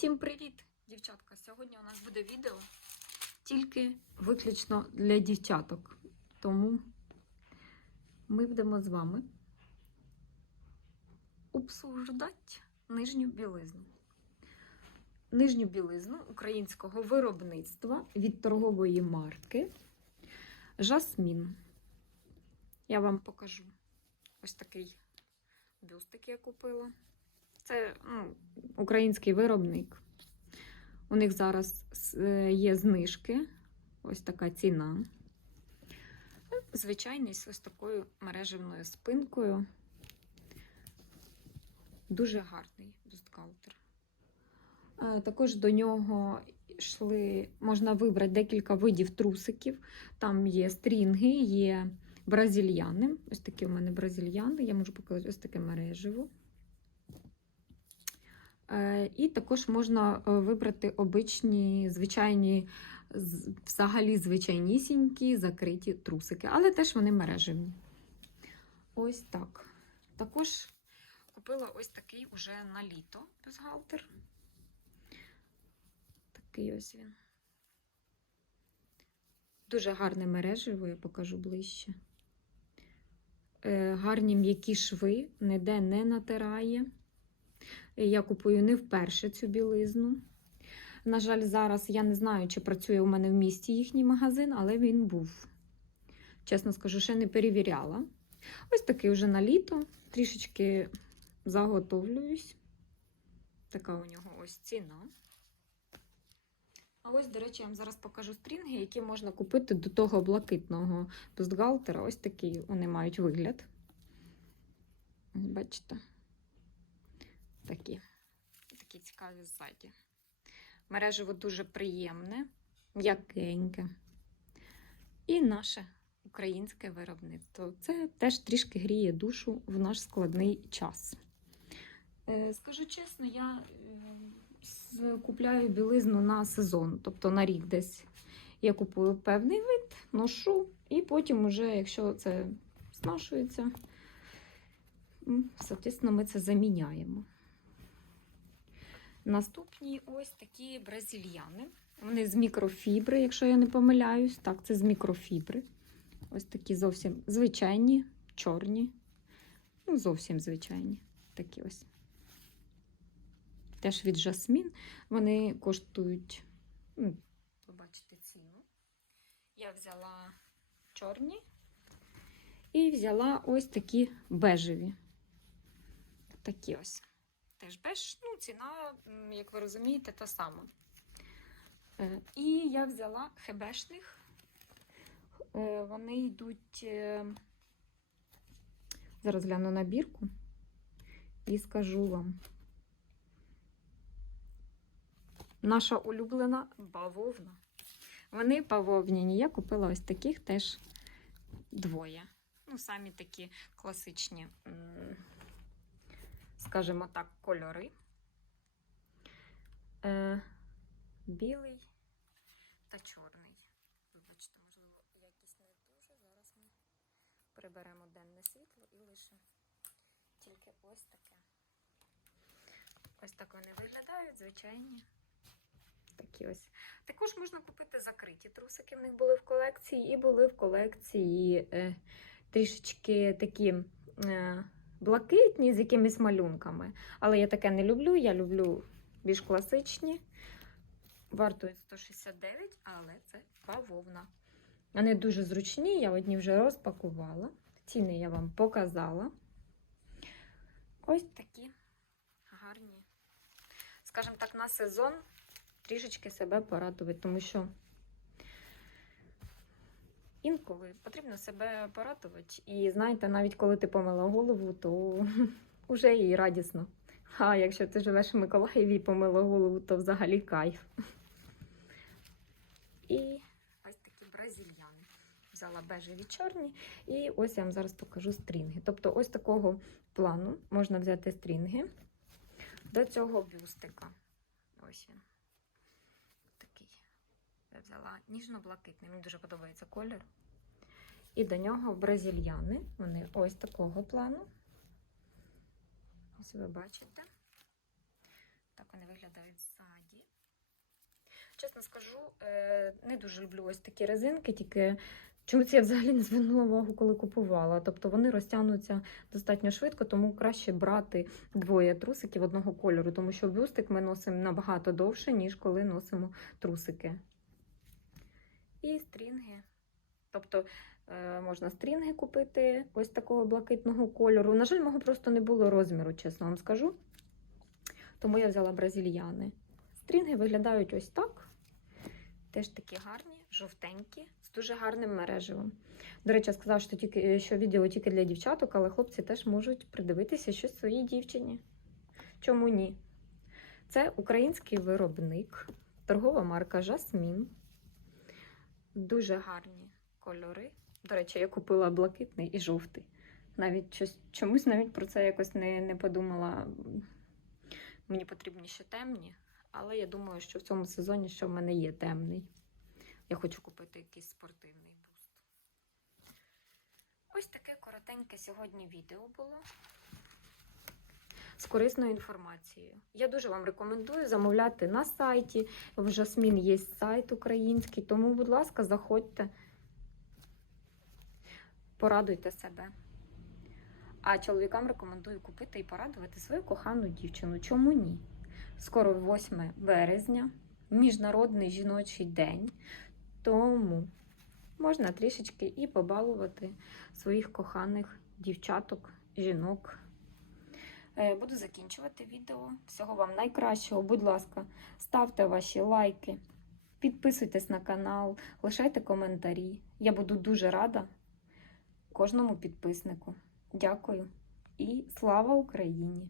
Всім привіт, дівчатка! Сьогодні у нас буде відео тільки виключно для дівчаток. Тому ми будемо з вами обсуждати нижню білизну. Нижню білизну українського виробництва від торгової марки Жасмін. Я вам покажу ось такий бюстик я купила. Це ну, український виробник. У них зараз е, є знижки. Ось така ціна. Звичайний з ось такою мережевною спинкою. Дуже гарний бюстгальтер. Е, Також до нього йшли, можна вибрати декілька видів трусиків. Там є стрінги, є бразильяни. Ось такі у мене бразильяни. Я можу показати ось таке мережево. Е, І також можна е, вибрати обичні, звичайні, взагалі звичайнісінькі закриті трусики, але теж вони мережевні. Ось так. Також купила ось такий уже на літо бюстгальтер. Такий ось він. Дуже гарне мережево, я покажу ближче. Е, Гарні м'які шви, ніде не натирає. Я купую не вперше цю білизну. На жаль, зараз я не знаю, чи працює у мене в місті їхній магазин, але він був. Чесно скажу, ще не перевіряла. Ось такий вже на літо. Трішечки заготовлююсь. Така у нього ось ціна. А ось, до речі, я вам зараз покажу стрінги, які можна купити до того блакитного бюстгальтера. Ось такий вони мають вигляд. Бачите? Такі. Такі цікаві ззаді. Мережево дуже приємне, м'якеньке. І наше українське виробництво. Це теж трішки гріє душу в наш складний час. Е, Скажу чесно, я е, купляю білизну на сезон, тобто на рік десь. Я купую певний вид, ношу, і потім, уже, якщо це зношується, соответственно, ми це заміняємо. Наступні ось такі бразильяни. Вони з мікрофібри, якщо я не помиляюсь. Так, це з мікрофібри. Ось такі зовсім звичайні, чорні. Ну, зовсім звичайні. Такі ось. Теж від жасмін. Вони коштують, ну, побачите ціну. Я взяла чорні і взяла ось такі бежеві. Такі ось. Теж беж, ну, ціна, як ви розумієте, та сама. Е, І я взяла хебешних. Е, Вони йдуть. е, Зараз гляну набірку і скажу вам. Наша улюблена бавовна. Вони бавовняні. Я купила ось таких теж двоє. Ну, самі такі класичні, скажімо так, кольори. Е, білий та чорний. Вибачте, можливо, якість не дуже. Зараз ми приберемо денне світло і лише тільки ось таке. Ось так вони виглядають, звичайні. Такі ось. Також можна купити закриті трусики. В них були в колекції, і були в колекції е, трішечки такі е, блакитні з якимись малюнками. Але я таке не люблю. Я люблю більш класичні. Вартують 169, але це бавовна. Вони дуже зручні, я одні вже розпакувала. Ціни я вам показала. Ось такі гарні. Скажімо так, на сезон трішечки себе порадувати, тому що інколи потрібно себе порадувати. І знаєте, навіть коли ти помила голову, то вже і радісно. А якщо ти живеш в Миколаєві і помила голову, то взагалі кайф. І ось такі бразильяни. Взяла бежеві чорні. І ось я вам зараз покажу стрінги. Тобто, ось такого плану можна взяти стрінги до цього бюстика. Ось він. Взяла ніжно-блакитний. Мені дуже подобається колір. І до нього бразильяни. Вони ось такого плану. Ось ви бачите. Так вони виглядають. виглядають ззаді. Чесно скажу, е, не дуже люблю ось такі резинки, тільки чомусь я взагалі не звернула увагу, коли купувала. Тобто вони розтягнуться достатньо швидко, тому краще брати двоє трусиків одного кольору, тому що бюстик ми носимо набагато довше, ніж коли носимо трусики. І стрінги. Тобто е, можна стрінги купити ось такого блакитного кольору. На жаль, мого просто не було розміру, чесно вам скажу. Тому я взяла бразильяни. Стрінги виглядають ось так. Теж такі гарні, жовтенькі, з дуже гарним мереживом. До речі, я сказала, що, тільки, що відео тільки для дівчаток, але хлопці теж можуть придивитися щось своїй дівчині. Чому ні? Це український виробник, торгова марка Жасмін. Дуже гарні кольори. До речі, я купила блакитний і жовтий. Навіть щось, чомусь навіть про це якось не, не подумала. Мені потрібні ще темні, але я думаю, що в цьому сезоні що в мене є темний. Я хочу купити якийсь спортивний буст. Ось таке коротеньке сьогодні відео було з корисною інформацією. Я дуже вам рекомендую замовляти на сайті. В Жасмін є сайт український, тому, будь ласка, заходьте, порадуйте себе. А чоловікам рекомендую купити і порадувати свою кохану дівчину. Чому ні? Скоро 8 березня, Міжнародний жіночий день. Тому можна трішечки і побалувати своїх коханих дівчаток, жінок. Е, Буду закінчувати відео. Всього вам найкращого. Будь ласка, ставте ваші лайки, підписуйтесь на канал, лишайте коментарі. Я буду дуже рада кожному підписнику. Дякую і слава Україні!